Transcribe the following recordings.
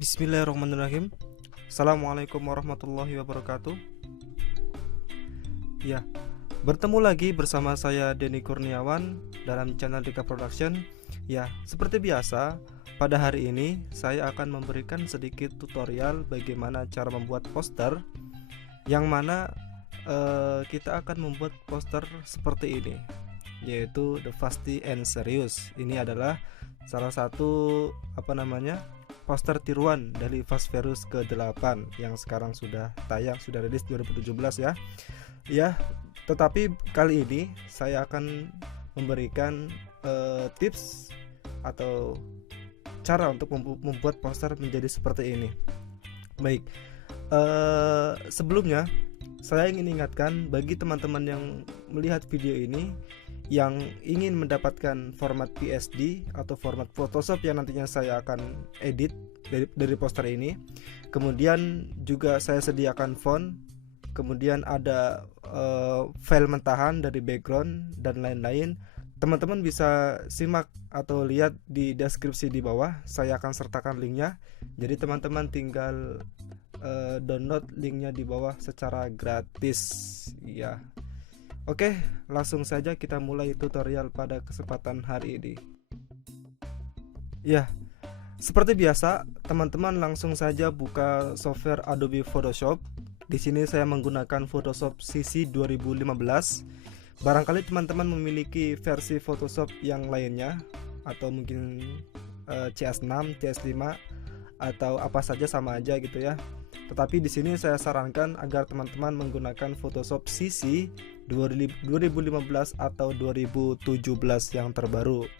Bismillahirrahmanirrahim. Assalamualaikum warahmatullahi wabarakatuh. Ya, bertemu lagi bersama saya Denny Kurniawan dalam channel Dika Production. Ya, seperti biasa, pada hari ini saya akan memberikan sedikit tutorial bagaimana cara membuat poster, yang mana kita akan membuat poster seperti ini, yaitu The Fasti and Serious. Ini adalah salah satu poster tiruan dari Fast Furious ke-8 yang sekarang sudah tayang, sudah rilis 2017 ya. Tetapi kali ini saya akan memberikan tips atau cara untuk membuat poster menjadi seperti ini. Baik, sebelumnya saya ingin ingatkan bagi teman-teman yang melihat video ini yang ingin mendapatkan format PSD atau format Photoshop yang nantinya saya akan edit dari poster ini. Kemudian juga saya sediakan font, kemudian ada file mentahan dari background dan lain-lain. Teman-teman bisa simak atau lihat di deskripsi di bawah, saya akan sertakan linknya. Jadi teman-teman tinggal download linknya di bawah secara gratis ya. Oke, langsung saja kita mulai tutorial pada kesempatan hari ini. Ya, seperti biasa, teman-teman langsung saja buka software Adobe Photoshop. Di sini saya menggunakan Photoshop CC 2015. Barangkali teman-teman memiliki versi Photoshop yang lainnya, atau mungkin CS6, CS5, atau apa saja sama aja gitu ya. Tetapi di sini saya sarankan agar teman-teman menggunakan Photoshop CC 2015 atau 2017 yang terbaru.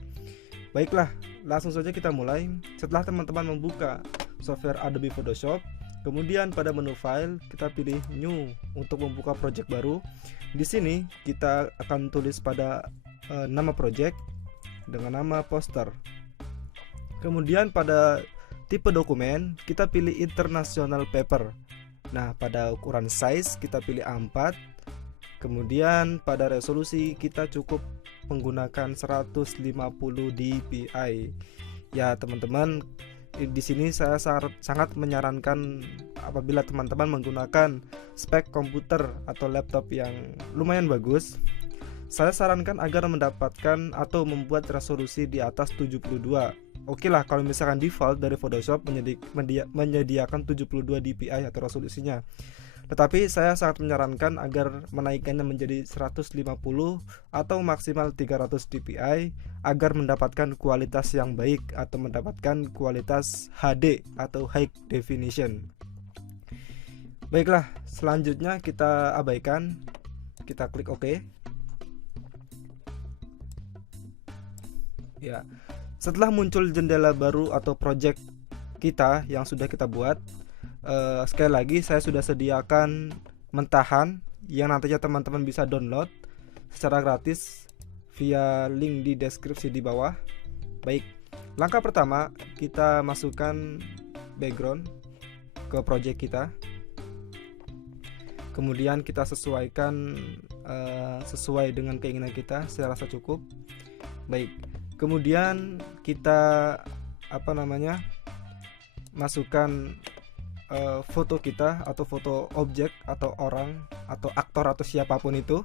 Baiklah, langsung saja kita mulai. Setelah teman-teman membuka software Adobe Photoshop, kemudian pada menu file kita pilih New untuk membuka project baru. Di sini kita akan tulis pada nama project dengan nama poster. Kemudian pada tipe dokumen kita pilih international paper. Nah, pada ukuran size kita pilih A4. Kemudian pada resolusi kita cukup menggunakan 150 dpi. Ya, teman-teman, di sini saya sangat menyarankan apabila teman-teman menggunakan spek komputer atau laptop yang lumayan bagus, saya sarankan agar mendapatkan atau membuat resolusi di atas 72. Oke lah, kalau misalkan default dari Photoshop menyediakan 72 dpi atau resolusinya. Tetapi saya sangat menyarankan agar menaikkannya menjadi 150 atau maksimal 300 dpi agar mendapatkan kualitas yang baik atau mendapatkan kualitas HD atau High Definition. Baiklah, selanjutnya kita abaikan, kita klik OK. Ya. Setelah muncul jendela baru atau project kita yang sudah kita buat, sekali lagi saya sudah sediakan mentahan yang nantinya teman-teman bisa download secara gratis via link di deskripsi di bawah. Baik, langkah pertama kita masukkan background ke project kita. Kemudian kita sesuaikan sesuai dengan keinginan kita, saya rasa cukup. Baik. Kemudian kita masukkan foto kita atau foto objek atau orang atau aktor atau siapapun itu.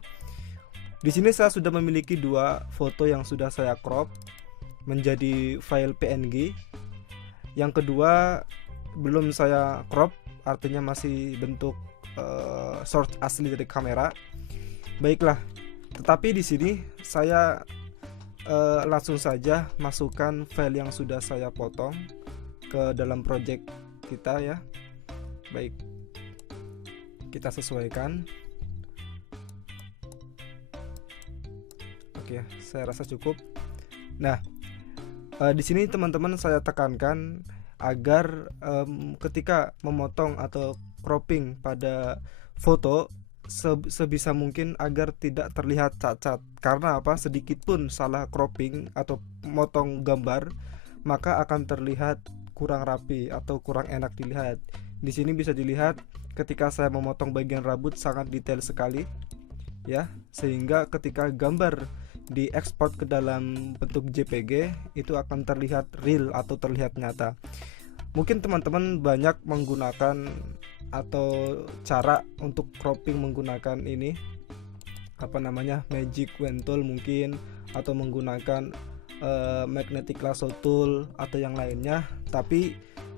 Di sini saya sudah memiliki dua foto yang sudah saya crop menjadi file PNG. Yang kedua belum saya crop, artinya masih bentuk source asli dari kamera. Baiklah, tetapi di sini saya langsung saja masukkan file yang sudah saya potong ke dalam project kita ya. Baik, kita sesuaikan. Oke, saya rasa cukup. Nah, di sini teman-teman saya tekankan agar ketika memotong atau cropping pada foto sebisa mungkin agar tidak terlihat cacat. Karena apa? Sedikit pun salah cropping atau motong gambar, maka akan terlihat kurang rapi atau kurang enak dilihat. Di sini bisa dilihat ketika saya memotong bagian rambut sangat detail sekali ya, sehingga ketika gambar diekspor ke dalam bentuk JPG itu akan terlihat real atau terlihat nyata. Mungkin teman-teman banyak menggunakan atau cara untuk cropping menggunakan ini apa namanya magic wand tool mungkin, atau menggunakan magnetic lasso tool atau yang lainnya. Tapi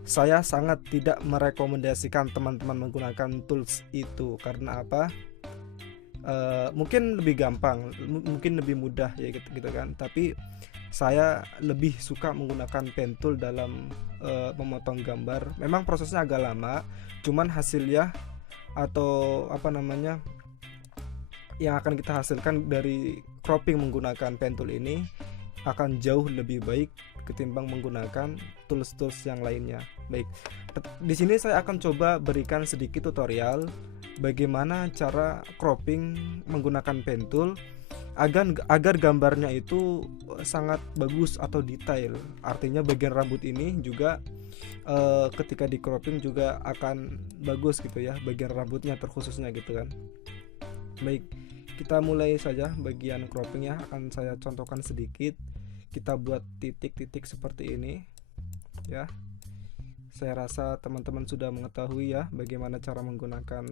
saya sangat tidak merekomendasikan teman-teman menggunakan tools itu. Karena apa? Mungkin lebih gampang, mungkin lebih mudah ya gitu kan. Tapi saya lebih suka menggunakan pen tool dalam memotong gambar. Memang prosesnya agak lama, cuman hasilnya atau apa namanya yang akan kita hasilkan dari cropping menggunakan pen tool ini akan jauh lebih baik ketimbang menggunakan tools-tools yang lainnya. Baik, di sini saya akan coba berikan sedikit tutorial bagaimana cara cropping menggunakan pen tool agar gambarnya itu sangat bagus atau detail. Artinya bagian rambut ini juga ketika di cropping juga akan bagus gitu ya, bagian rambutnya terkhususnya gitu kan. Baik, kita mulai saja bagian croppingnya. Akan saya contohkan sedikit. Kita buat titik-titik seperti ini ya. Saya rasa teman-teman sudah mengetahui ya bagaimana cara menggunakan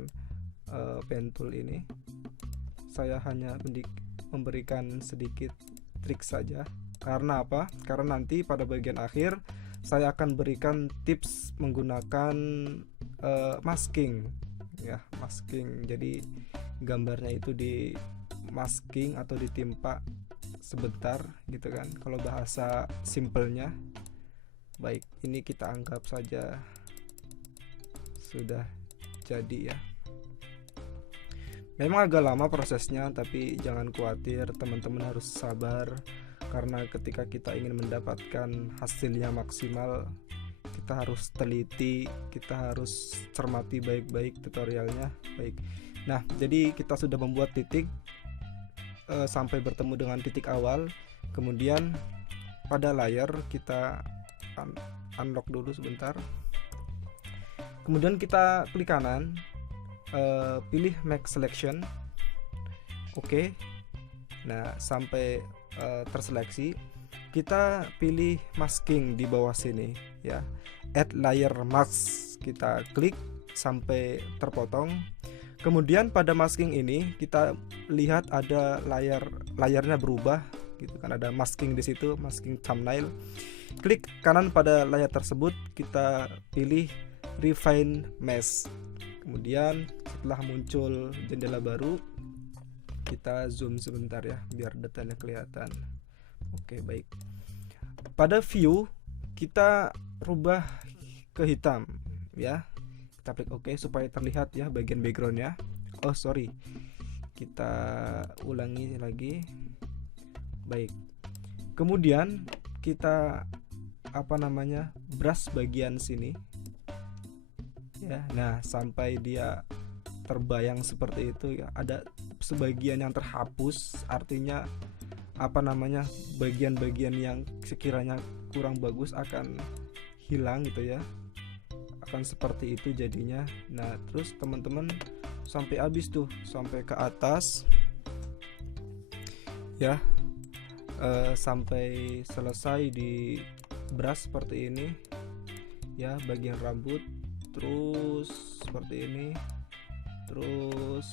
pen tool ini. Saya hanya memberikan sedikit trik saja. Karena apa? Karena nanti pada bagian akhir saya akan berikan tips menggunakan masking ya, masking. Jadi gambarnya itu di masking atau ditimpa sebentar gitu kan, kalau bahasa simpelnya. Baik, ini kita anggap saja sudah jadi ya. Memang agak lama prosesnya, tapi jangan khawatir, teman-teman harus sabar. Karena ketika kita ingin mendapatkan hasilnya maksimal, kita harus teliti, kita harus cermati baik-baik tutorialnya. Baik, nah jadi kita sudah membuat titik sampai bertemu dengan titik awal. Kemudian pada layar kita unlock dulu sebentar. Kemudian kita klik kanan, pilih make selection. Oke. Nah, sampai terseleksi, kita pilih masking di bawah sini ya. Add layer mask, kita klik sampai terpotong. Kemudian pada masking ini kita lihat ada layarnya berubah gitu kan, ada masking di situ, masking thumbnail. Klik kanan pada layar tersebut, kita pilih refine mesh. Kemudian setelah muncul jendela baru, kita zoom sebentar ya biar detailnya kelihatan. Oke, baik. Pada view kita rubah ke hitam ya. Kita klik OK supaya terlihat ya bagian backgroundnya. Oh sorry, kita ulangi lagi. Baik, kemudian kita brush bagian sini ya. Nah, sampai dia terbayang seperti itu ya. Ada sebagian yang terhapus, artinya bagian-bagian yang sekiranya kurang bagus akan hilang gitu ya, akan seperti itu jadinya. Nah, terus teman-teman sampai habis tuh, sampai ke atas ya, sampai selesai di brush seperti ini ya, bagian rambut. Terus seperti ini, terus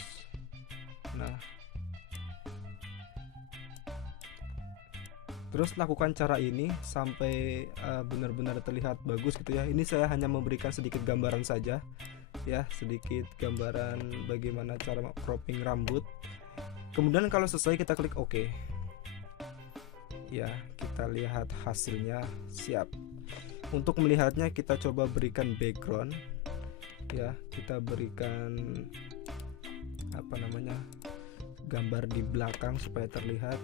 nah, terus lakukan cara ini sampai benar-benar terlihat bagus gitu ya. Ini saya hanya memberikan sedikit gambaran saja ya, sedikit gambaran bagaimana cara cropping rambut. Kemudian kalau selesai kita klik OK ya, kita lihat hasilnya siap. Untuk melihatnya kita coba berikan background ya, kita berikan gambar di belakang supaya terlihat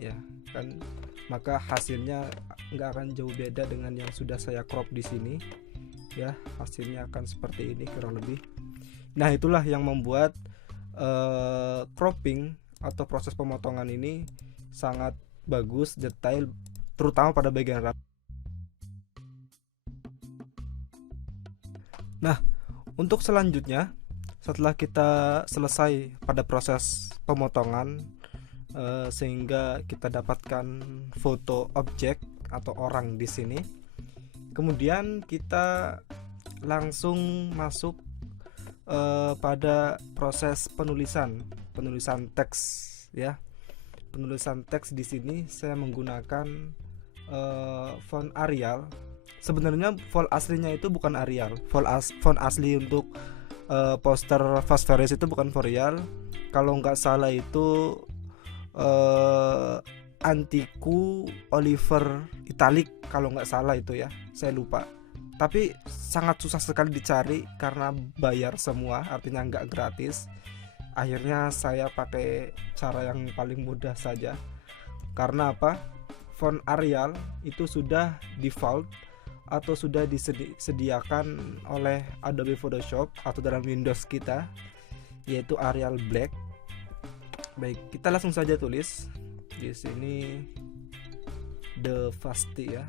ya kan, maka hasilnya nggak akan jauh beda dengan yang sudah saya crop di sini ya. Hasilnya akan seperti ini kurang lebih. Nah, itulah yang membuat cropping atau proses pemotongan ini sangat bagus, detail, terutama pada bagian rambut. Nah, untuk selanjutnya, setelah kita selesai pada proses pemotongan sehingga kita dapatkan foto objek atau orang di sini Kemudian kita langsung masuk pada proses penulisan teks ya. Penulisan teks di sini saya menggunakan font Arial. Sebenarnya font aslinya itu bukan Arial. Font asli untuk poster Fast Furious itu bukan Arial. Kalau nggak salah itu Antiku Oliver Italic kalau nggak salah itu ya, saya lupa. Tapi sangat susah sekali dicari karena bayar semua, artinya nggak gratis. Akhirnya saya pakai cara yang paling mudah saja. Karena apa? Font Arial itu sudah default atau sudah disediakan oleh Adobe Photoshop atau dalam Windows kita, yaitu Arial Black. Baik, kita langsung saja tulis di sini The Fasty ya,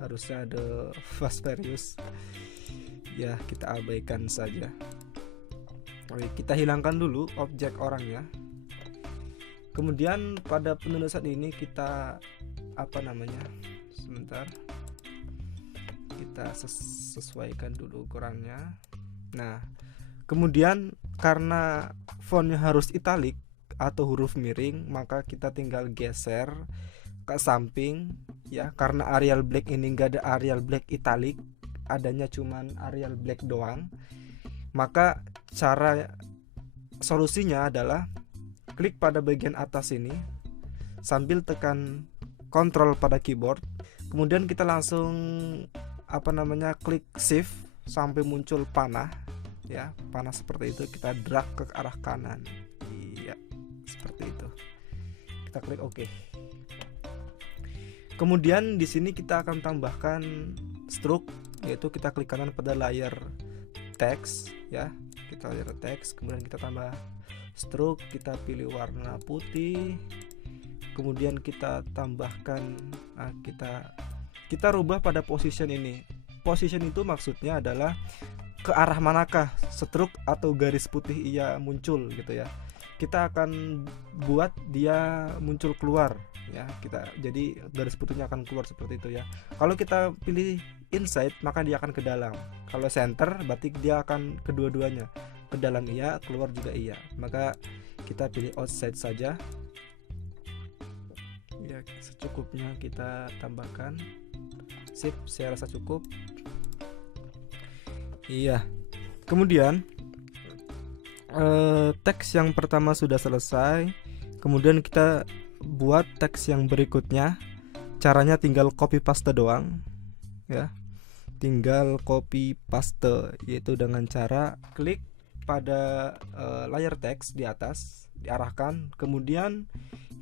harusnya The Fast Furious ya, kita abaikan saja. Oke, kita hilangkan dulu objek orangnya. Kemudian pada penulisan ini kita sebentar, kita sesuaikan dulu ukurannya. Nah, kemudian karena fontnya harus italic atau huruf miring, maka kita tinggal geser ke samping ya. Karena Arial Black ini enggak ada Arial Black italic, adanya cuman Arial Black doang. Maka cara solusinya adalah klik pada bagian atas ini sambil tekan Ctrl pada keyboard. Kemudian kita langsung klik shift sampai muncul panah ya. Panah seperti itu kita drag ke arah kanan. Seperti itu. Kita klik OK. Kemudian di sini kita akan tambahkan stroke, yaitu kita klik kanan pada layar teks ya. Kita layar teks, kemudian kita tambah stroke, kita pilih warna putih. Kemudian kita tambahkan kita rubah pada position ini. Position itu maksudnya adalah ke arah manakah stroke atau garis putih ia muncul gitu ya. Kita akan buat dia muncul keluar ya, jadi garis putihnya akan keluar seperti itu ya. Kalau kita pilih inside maka dia akan ke dalam. Kalau center berarti dia akan kedua-duanya, ke dalam iya, keluar juga iya. Maka kita pilih outside saja ya, secukupnya kita tambahkan. Sip, saya rasa cukup. Iya. Kemudian teks yang pertama sudah selesai. Kemudian kita buat teks yang berikutnya. Caranya tinggal copy paste doang ya. Tinggal copy paste, yaitu dengan cara klik pada layar teks di atas, diarahkan. Kemudian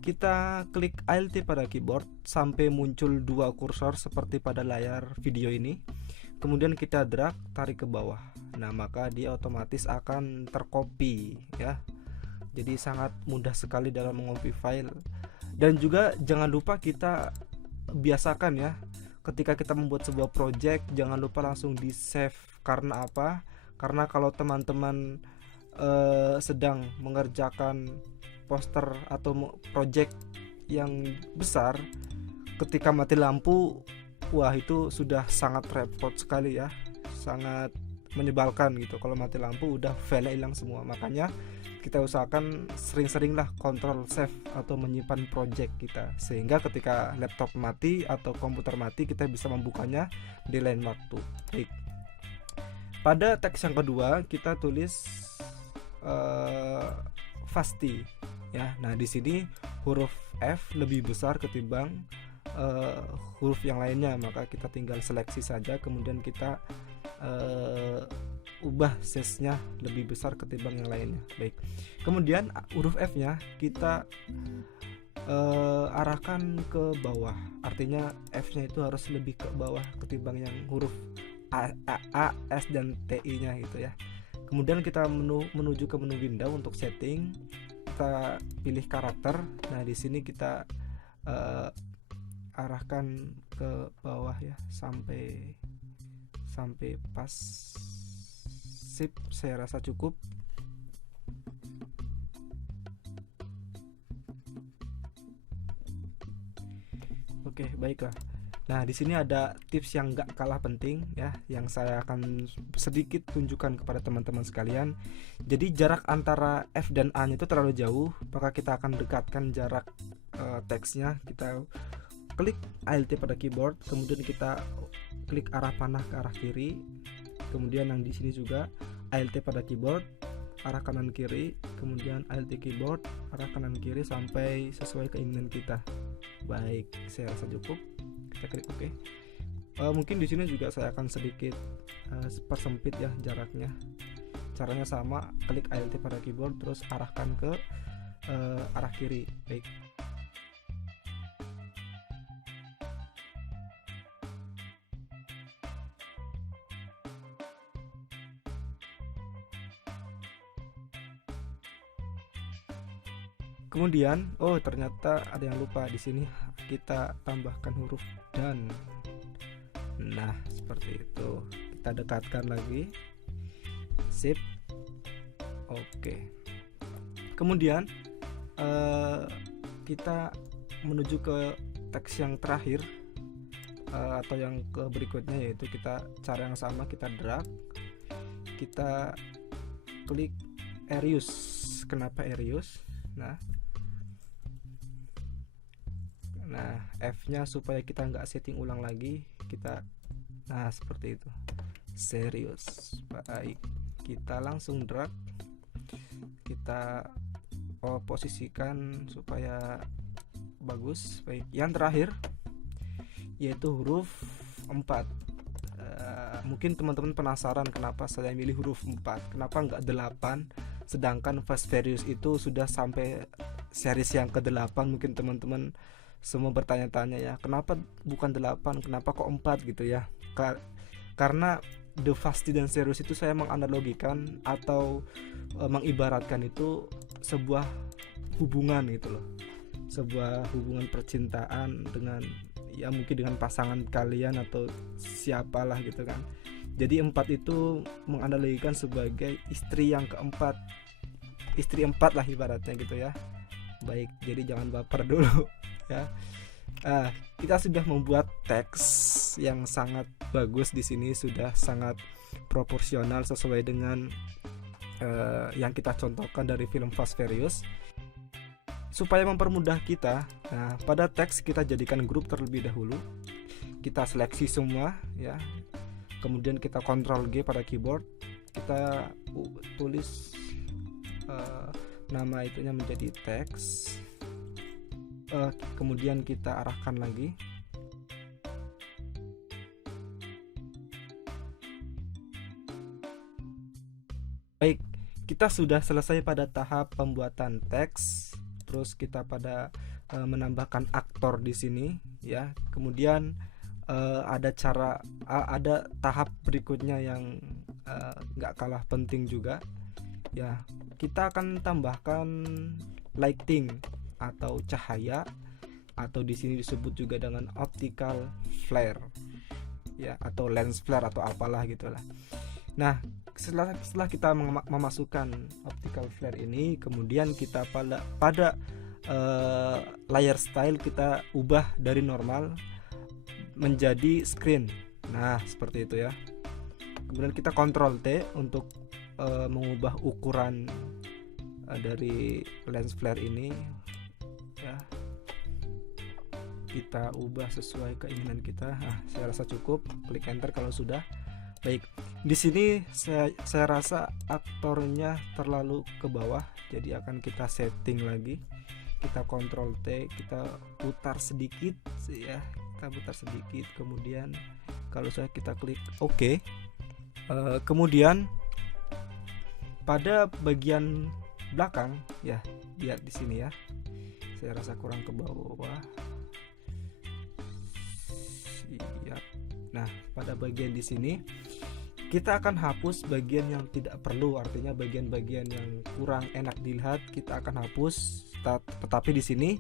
kita klik Alt pada keyboard sampai muncul dua kursor seperti pada layar video ini. Kemudian kita drag, tarik ke bawah. Nah, maka dia otomatis akan tercopy ya. Jadi sangat mudah sekali dalam mengopi file. Dan juga jangan lupa kita biasakan ya, ketika kita membuat sebuah project jangan lupa langsung di save. Karena apa? Karena kalau teman-teman sedang mengerjakan poster atau project yang besar, ketika mati lampu, wah itu sudah sangat repot sekali ya, sangat menyebalkan gitu. Kalau mati lampu udah file hilang semua. Makanya kita usahakan sering-seringlah control save atau menyimpan project kita, sehingga ketika laptop mati atau komputer mati kita bisa membukanya di lain waktu. Baik. Pada teks yang kedua kita tulis Fasty ya. Nah, di sini huruf F lebih besar ketimbang huruf yang lainnya, maka kita tinggal seleksi saja, kemudian kita ubah size-nya lebih besar ketimbang yang lainnya. Baik. Kemudian huruf F-nya kita arahkan ke bawah. Artinya F-nya itu harus lebih ke bawah ketimbang yang huruf A, S dan TI-nya gitu ya. Kemudian kita menuju ke menu window untuk setting. Kita pilih karakter. Nah, di sini kita arahkan ke bawah ya sampai pas. Sip, saya rasa cukup. Oke, baiklah. Nah, di sini ada tips yang gak kalah penting ya, yang saya akan sedikit tunjukkan kepada teman-teman sekalian. Jadi jarak antara F dan A-nya itu terlalu jauh, maka kita akan dekatkan jarak teksnya. Kita klik Alt pada keyboard, kemudian kita klik arah panah ke arah kiri. Kemudian yang di sini juga Alt pada keyboard, arah kanan kiri, kemudian Alt keyboard, arah kanan kiri sampai sesuai keinginan kita. Baik, saya rasa cukup. Kita klik OK. Mungkin di sini juga saya akan sedikit persempit ya jaraknya. Caranya sama, klik Alt pada keyboard terus arahkan ke arah kiri. Baik. Kemudian, oh ternyata ada yang lupa di sini, kita tambahkan huruf dan. Nah, seperti itu. Kita dekatkan lagi. Sip. Oke. Kemudian kita menuju ke teks yang terakhir atau yang ke berikutnya, yaitu kita cara yang sama, kita drag, kita klik Erase. Kenapa Erase? Nah, F-nya supaya kita nggak setting ulang lagi, kita seperti itu. Serius. Baik, kita langsung drag, kita posisikan supaya bagus. Baik, yang terakhir yaitu huruf 4. Mungkin teman-teman penasaran kenapa saya milih huruf 4, kenapa nggak 8, sedangkan Fast Furious itu sudah sampai series yang ke-8. Mungkin teman-teman semua bertanya-tanya ya, kenapa bukan 8, kenapa kok 4 gitu ya. Karena The Fast dan Furious itu saya menganalogikan atau mengibaratkan itu sebuah hubungan gitu loh, sebuah hubungan percintaan dengan ya mungkin dengan pasangan kalian atau siapalah gitu kan. Jadi 4 itu menganalogikan sebagai istri yang keempat, istri 4 lah ibaratnya gitu ya. Baik, jadi jangan baper dulu ya. Kita sudah membuat teks yang sangat bagus di sini, sudah sangat proporsional sesuai dengan yang kita contohkan dari film Fast Furious. Supaya mempermudah kita, pada teks kita jadikan grup terlebih dahulu. Kita seleksi semua ya. Kemudian kita Ctrl G pada keyboard, kita tulis nama itunya menjadi teks. Kemudian kita arahkan lagi. Baik, kita sudah selesai pada tahap pembuatan teks. Terus kita pada menambahkan aktor di sini ya. Kemudian ada tahap berikutnya yang nggak kalah penting juga ya. Kita akan tambahkan lighting atau cahaya, atau di sini disebut juga dengan optical flare ya, atau lens flare atau apalah gitulah. Nah, setelah kita memasukkan optical flare ini, kemudian kita pada layer style kita ubah dari normal menjadi screen. Nah, seperti itu ya. Kemudian kita Ctrl T untuk mengubah ukuran dari lens flare ini ya. Kita ubah sesuai keinginan kita. Saya rasa cukup. Klik enter kalau sudah. Baik, di sini saya rasa aktornya terlalu ke bawah, jadi akan kita setting lagi. Kita Ctrl T, kita putar sedikit ya, kita putar sedikit. Kemudian kalau saya kita klik OK. Kemudian pada bagian belakang ya, lihat di sini ya. Saya rasa kurang ke bawah. Siap. Nah, pada bagian di sini kita akan hapus bagian yang tidak perlu, artinya bagian-bagian yang kurang enak dilihat kita akan hapus. Tetapi di sini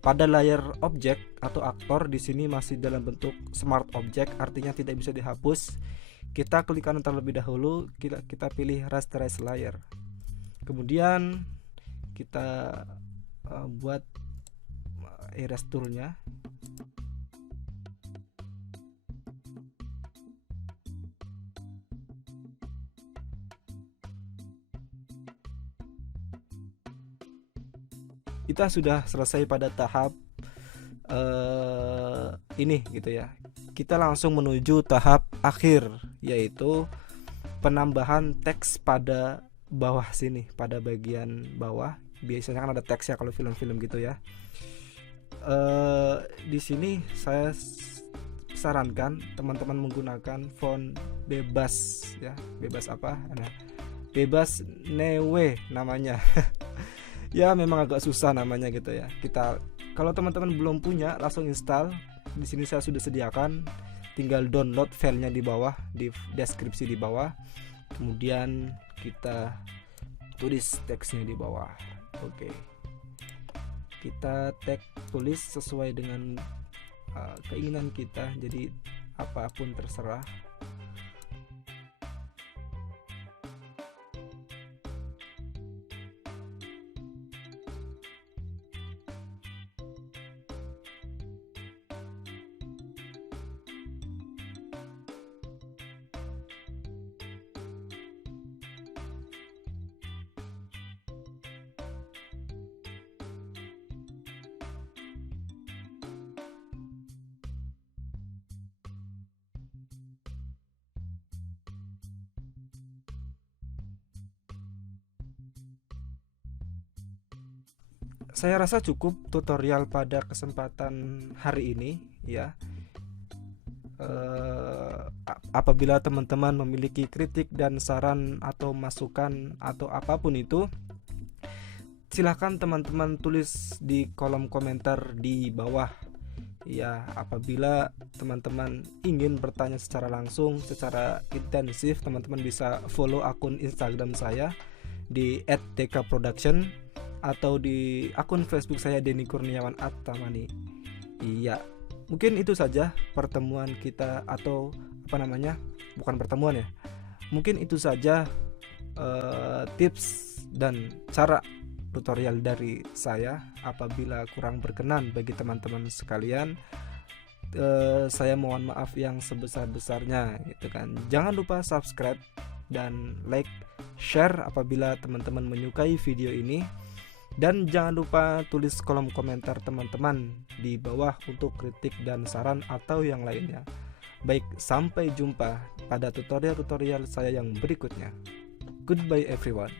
pada layer objek atau aktor di sini masih dalam bentuk smart object, artinya tidak bisa dihapus. Kita klik kanan terlebih dahulu, kita pilih rasterize layer. Kemudian kita buat erase toolnya. kita sudah selesai pada tahap ini gitu ya. Kita langsung menuju tahap akhir, yaitu penambahan teks pada bawah sini, pada bagian bawah. Biasanya kan ada teks ya kalau film-film gitu ya. Di sini saya sarankan teman-teman menggunakan font bebas ya. Bebas apa? Nah, bebas Neue namanya. Ya memang agak susah namanya gitu ya. Kalau teman-teman belum punya, langsung install. Di sini saya sudah sediakan, tinggal download filenya di bawah, di deskripsi di bawah. Kemudian kita tulis teksnya di bawah. Oke. Kita tulis sesuai dengan keinginan kita. Jadi apapun terserah. Saya rasa cukup tutorial pada kesempatan hari ini ya. Apabila teman-teman memiliki kritik dan saran atau masukan atau apapun itu, silahkan teman-teman tulis di kolom komentar di bawah ya. Apabila teman-teman ingin bertanya secara langsung, secara intensif, teman-teman bisa follow akun Instagram saya di @dkproduction atau di akun Facebook saya Denny Kurniawan Attamani. Iya, mungkin itu saja pertemuan kita, atau bukan pertemuan ya. Mungkin itu saja tips dan cara tutorial dari saya. Apabila kurang berkenan bagi teman-teman sekalian, saya mohon maaf yang sebesar-besarnya gitu kan. Jangan lupa subscribe dan like, share apabila teman-teman menyukai video ini. Dan jangan lupa tulis kolom komentar teman-teman di bawah untuk kritik dan saran atau yang lainnya. Baik, sampai jumpa pada tutorial-tutorial saya yang berikutnya. Goodbye everyone.